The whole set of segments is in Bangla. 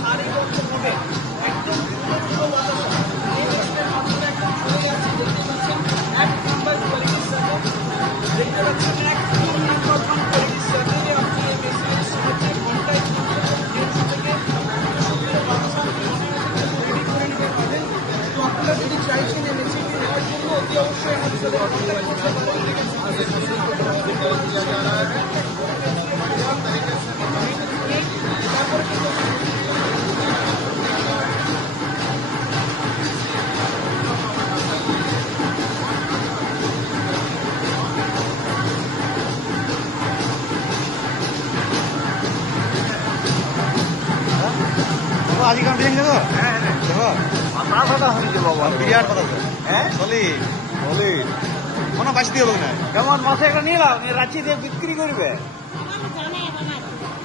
সারিবদ্ধ হবে একদম পুরো বাতাসা এই মেশিনের মাধ্যমে একদম চলে যাচ্ছে। দেখতে পাচ্ছেন 1 নাম্বার কোয়ালিটির সাথে, দেখতে পাচ্ছেন 1 নাম্বার কোয়ালিটির সাথে আপনি এই মেশিনের সাহায্যে ঘন্টায় 150 থেকে 200 কিলো বাতাসা রেডি করে নিতে পারেন। তো আপনারা যদি চাইছেন এই মেশিনটি নেওয়ার জন্য অতি অবশ্যই আমাদের সাথে কন্ট্যাক্ট করতে পারেন। আজি কাম দিয়ে দেবো দেখো মাথা ফাটা হয়েছে বাবা, বিরাট কথা তো হ্যাঁ চলি বলি মনে বাঁচি দিয়ে হবে না কেমন মাথা একটা নিলাম রাঁচি দিয়ে বিক্রি করবে,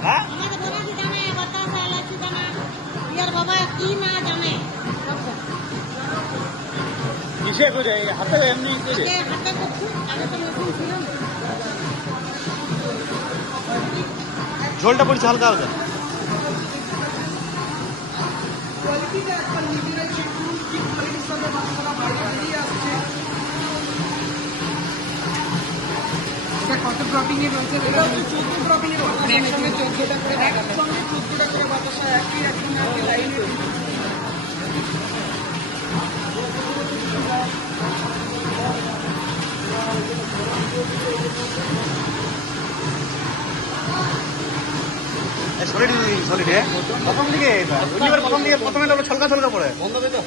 হ্যাঁ কিসে করে হাতে এমনি করে ঝোলটা পড়ছে হালকা হালকা কোয়ালিটিটা একবার নিজেরাই চেক করুন কি কোয়ালিটির সাথে বাচ্চারা বাইরে বেরিয়ে আসছে। এটা কত ড্রপিং এ রয়েছে? এটা হচ্ছে 14 ড্রপিং এর বাতাসা, একসঙ্গে 14টা করে একসঙ্গে 14টা করে বাতাসা একই লাইনে। সলিড সলিড প্রথম দিকে প্রথমে ছলকা ছলকা পড়ে বন্ধ দে তো।